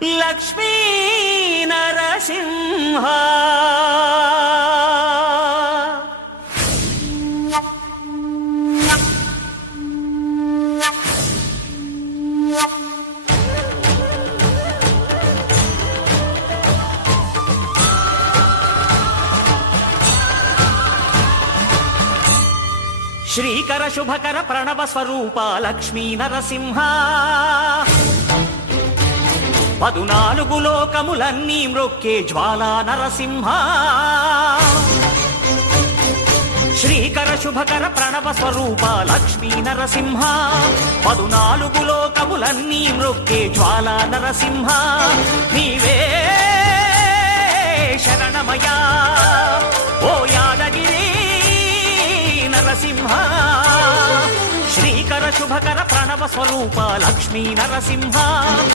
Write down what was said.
లక్ష్మీ నరసింహ శ్రీకర శుభకర ప్రణవ స్వరూప లక్ష్మీ నరసింహ 14 లోకములన్నీ మ్రొక్కే జ్వాలా నరసింహ శ్రీకర శుభకర ప్రణవ స్వరూప లక్ష్మీ నరసింహ 14 లోకములన్నీ మ్రొక్కే జ్వాలా నరసింహ నీవే శరణమయా ఓ యాదగిరి నరసింహ శ్రీకర శుభకర ప్రణవ స్వరూప లక్ష్మీ నరసింహ